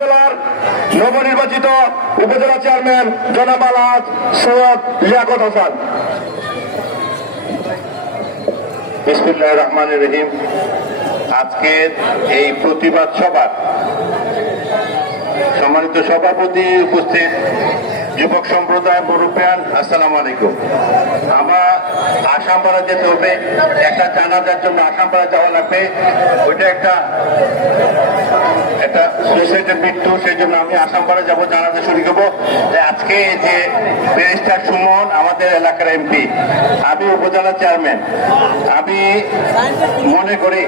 জেলার নবনির্বাচিত উপজেলা চেয়ারম্যান জনাব আলহাজ সৈয়দ লিয়াকত হোসেন। বিসমিল্লাহির রহমানির রহিম। আজকের এই প্রতিবাদ সভার সম্মানিত সভাপতি, উপস্থিত যুবক সম্প্রদায়, মুরব্বিয়ান, আসসালামু আলাইকুম। আমার আসামপাড়া যেতে হবে, একটা জানাজার জন্য আসামপাড়া যাওয়া লাগবে। ওইটা একটা সুইসাইডের মৃত্যু, সেই জন্য আমি আসামপাড়া যাবো, জানাজা শরীক হবো। আজকে যে ব্যারিস্টার সুমন আমাদের এলাকার এমপি, আমি উপজেলা চেয়ারম্যান, আমি মনে করি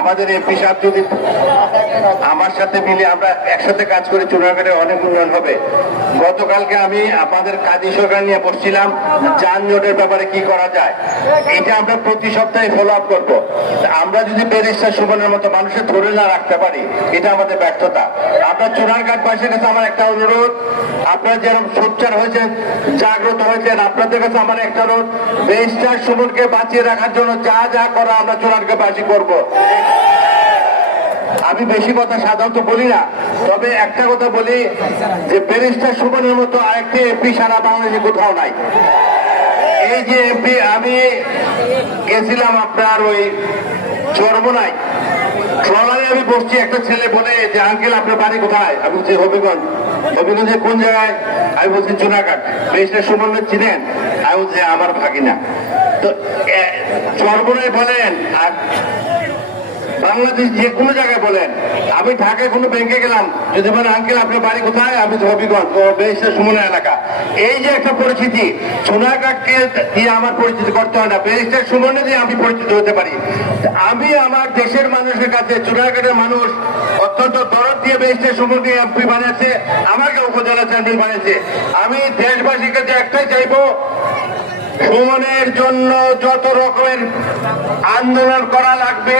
আমাদের এমপি সাহেব যদি আমার সাথে মিলে আমরা একসাথে কাজ করে চুনারঘাটে অনেক উন্নয়ন হবে। গতকালকে আমি আপনাদের কাজী সরকার নিয়ে বসছিলাম, যানজটের ব্যাপারে কি করা যায়, এটা আমরা প্রতি সপ্তাহে ফলো আপ করবো। আমরা যদি ব্যারিস্টার সুমনের মতো মানুষের ধরে না রাখতে পারি, এটা আমাদের ব্যর্থতা। আপনার চুনারঘাটবাসীর কাছে আমার একটা অনুরোধ, আপনারা যেরকম সোচ্চার হয়েছেন, জাগ্রত হয়েছেন, আপনাদের কাছে আমার একটা অনুরোধ, ব্যারিস্টার সুমনকে বাঁচিয়ে রাখার জন্য যা যা করা আমরা চুনারঘাটবাসী করবো। আমি বেশি কথা সাধারণত বলি না, তবে একটা কথা বলি যে ব্যারিস্টার সুমনের মতো আরেকটি এমপি সারা বাংলাদেশে কোথাও নাই। এই যে এমপি, আমি গেছিলাম আপনার ওই চরমোনাই, ট্রলারে আমি বসছি, একটা ছেলে বলে যে আঙ্কেল আপনার বাড়ি কোথায়? আমি বলছি হবিগঞ্জ। হবিগঞ্জে কোন জায়গায়? আমি বলছি চুনারঘাট। ব্যারিস্টার সুমন চিনেন? আমি বলছি আমার ভাগিনা। তো চরমোনাই বলেন আর বাংলাদেশ যে কোনো জায়গায় বলেন, আমি ঢাকায় কোনো ব্যাংকে গেলাম, যদি বলেন আঙ্কেল আপনার বাড়ি কোথায়? আমি হবিগঞ্জ, ও ব্যারিস্টার সুমনের এলাকা। এই যে একটা পরিচিতি, চুনারঘাটকে দিয়ে আমার পরিচিতি করতে হয় না, ব্যারিস্টার সুমনে দিয়ে আমি পরিচিত হতে পারি। আমি আমার দেশের মানুষের কাছে, চুনারঘাটের মানুষ অত্যন্ত দরদ দিয়ে ব্যারিস্টার সুমনকে এমপি বানিয়েছে, আমাকে উপজেলা চেয়ারম্যান বানিয়েছে। আমি দেশবাসীর কাছে একটাই চাইবো, সুমনের জন্য যত রকমের আন্দোলন করা লাগবে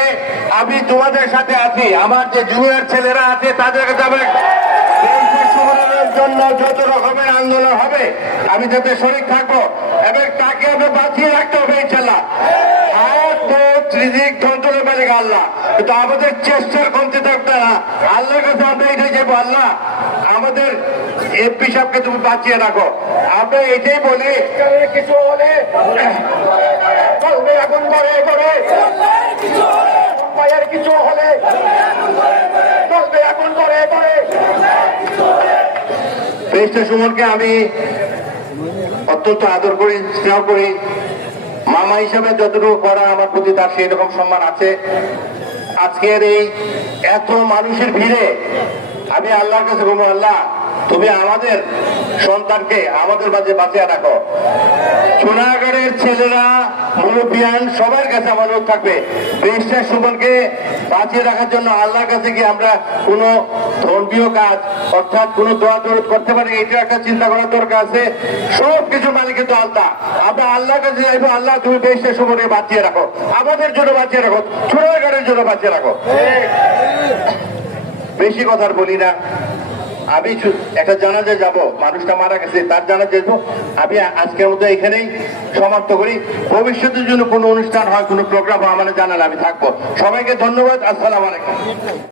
আমি তোমাদের সাথে আছি। আমার যে জুনিয়র ছেলেরা আছে তাদের কাছে সুমনের জন্য যত রকমের আন্দোলন হবে আমি তাতে শরীক থাকবো, এবং তাকে আমরা বাঁচিয়ে রাখতে হবে ইনশাল্লাহ। আল্লাহ, কিন্তু আমাদের চেষ্টার কমতে থাকবে না। আল্লাহর কাছে আমরা এটাই চাইবো, আল্লাহ আমাদের এমপি সাহেবকে তুমি বাঁচিয়ে রাখো। আমরা এটাই বলি, কিছু হলে এখন করে করে কিছু হলে চলবে এখন করে করে। ব্যারিস্টার সুমনকে আমি অত্যন্ত আদর করি, স্নেহ করি। মামা হিসাবে যতটুকু করা আমার প্রতি তার সেই রকম সম্মান আছে। আজকের এই এত মানুষের ভিড়ে আমি আল্লাহর কাছে বলবো, আল্লাহ তুমি আমাদের সন্তানকে আমাদের মাঝে বাঁচিয়ে রাখো। চুনারঘাটের ছেলেরা, মুরব্বিয়ান, সবার কাছে আমার অনুরোধ থাকবে, ব্যারিস্টার সুমনকে বাঁচিয়ে রাখার জন্য আল্লাহর কাছে কি আমরা কোনো ধর্মীয় কাজ অর্থাৎ কোনো দোয়া দরদ করতে পারি, এটা একটা চিন্তা করার দরকার আছে। সব কিছু মালিক তো আল্লাহ। আমরা আল্লাহর কাছে চাইবো, আল্লাহ তুমি ব্যারিস্টার সুমনকে বাঁচিয়ে রাখো, আমাদের জন্য বাঁচিয়ে রাখো, চুনারঘাটের জন্য বাঁচিয়ে রাখো। বেশি কথা বলি না, আমি একটা জানাজা যাব, মানুষটা মারা গেছে, তার জানাজা যাবো। আমি আজকের মতো এখানেই সমাপ্ত করি। ভবিষ্যতের জন্য কোনো অনুষ্ঠান হয়, কোনো প্রোগ্রাম হয়, আমাদের জানালে আমি থাকবো। সবাইকে ধন্যবাদ। আসসালামু আলাইকুম।